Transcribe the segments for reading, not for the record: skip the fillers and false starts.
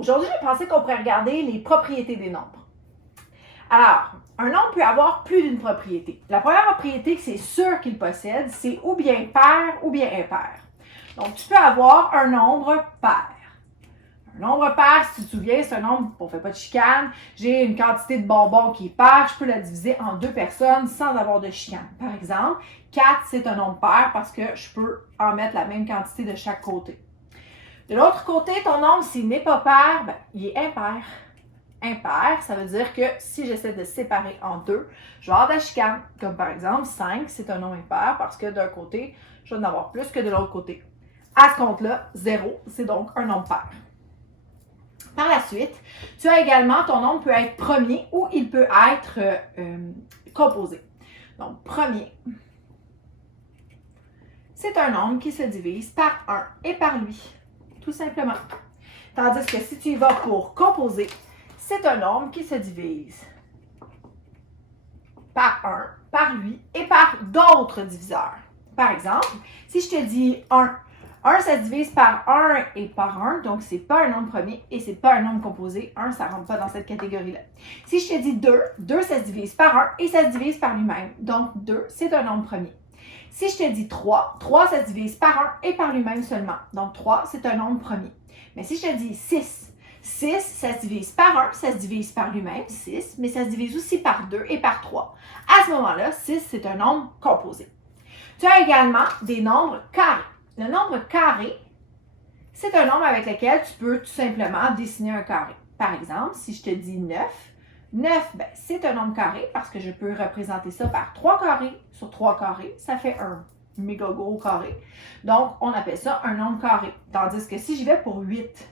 Aujourd'hui, j'ai pensé qu'on pourrait regarder les propriétés des nombres. Alors, un nombre peut avoir plus d'une propriété. La première propriété que c'est sûr qu'il possède, c'est ou bien pair ou bien impair. Donc, tu peux avoir un nombre pair. Un nombre pair, si tu te souviens, c'est un nombre, on ne fait pas de chicane. J'ai une quantité de bonbons qui est paire, je peux la diviser en deux personnes sans avoir de chicane. Par exemple, 4, c'est un nombre pair parce que je peux en mettre la même quantité de chaque côté. De l'autre côté, ton nombre, s'il n'est pas pair, ben, il est impair. Impair, ça veut dire que si j'essaie de le séparer en deux, je vais avoir de la chicane. Comme par exemple, 5, c'est un nombre impair parce que d'un côté, je vais en avoir plus que de l'autre côté. À ce compte-là, 0, c'est donc un nombre pair. Par la suite, tu as également, ton nombre peut être premier ou il peut être composé. Donc, premier, c'est un nombre qui se divise par 1 et par lui, tout simplement. Tandis que si tu y vas pour composé, c'est un nombre qui se divise par 1, par lui et par d'autres diviseurs. Par exemple, si je te dis 1, 1, ça se divise par 1 et par 1, donc c'est pas un nombre premier et c'est pas un nombre composé. 1, ça rentre pas dans cette catégorie-là. Si je te dis 2, 2, ça se divise par 1 et ça se divise par lui-même. Donc 2, c'est un nombre premier. Si je te dis 3, 3, ça se divise par 1 et par lui-même seulement. Donc 3, c'est un nombre premier. Mais si je te dis 6, 6, ça se divise par 1, ça se divise par lui-même, 6, mais ça se divise aussi par 2 et par 3. À ce moment-là, 6, c'est un nombre composé. Tu as également des nombres carrés. Le nombre carré, c'est un nombre avec lequel tu peux tout simplement dessiner un carré. Par exemple, si je te dis 9, 9, ben, c'est un nombre carré parce que je peux représenter ça par 3 carrés sur 3 carrés. Ça fait un méga gros carré. Donc, on appelle ça un nombre carré. Tandis que si j'y vais pour 8,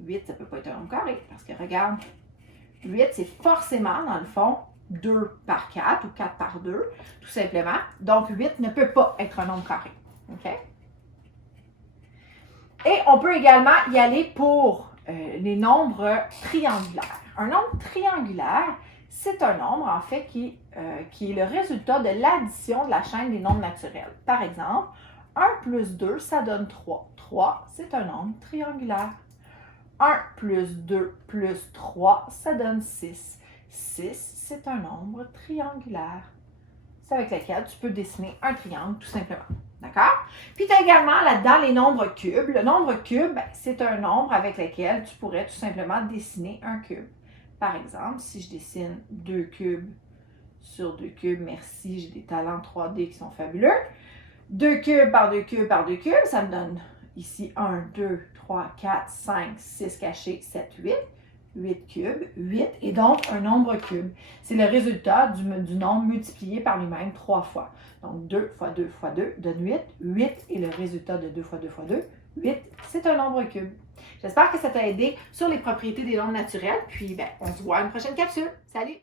8, ça ne peut pas être un nombre carré parce que regarde, 8, c'est forcément, dans le fond, 2 par 4 ou 4 par 2, tout simplement. Donc, 8 ne peut pas être un nombre carré. OK? Et on peut également y aller pour les nombres triangulaires. Un nombre triangulaire, c'est un nombre, en fait, qui est le résultat de l'addition de la chaîne des nombres naturels. Par exemple, 1 plus 2, ça donne 3. 3, c'est un nombre triangulaire. 1 plus 2 plus 3, ça donne 6. 6, c'est un nombre triangulaire. C'est avec lequel tu peux dessiner un triangle, tout simplement. D'accord? Puis, tu as également là-dedans les nombres cubes. Le nombre cube, c'est un nombre avec lequel tu pourrais tout simplement dessiner un cube. Par exemple, si je dessine 2 cubes sur 2 cubes, merci, j'ai des talents 3D qui sont fabuleux. 2 cubes par 2 cubes par 2 cubes, ça me donne ici 1, 2, 3, 4, 5, 6 cachés, 7, 8. 8 cubes, 8 est donc un nombre cube. C'est le résultat du nombre multiplié par lui-même 3 fois. Donc 2 fois 2 fois 2 donne 8. 8 est le résultat de 2 fois 2 fois 2. 8, c'est un nombre cube. J'espère que ça t'a aidé sur les propriétés des nombres naturels. Puis, on se voit à une prochaine capsule. Salut!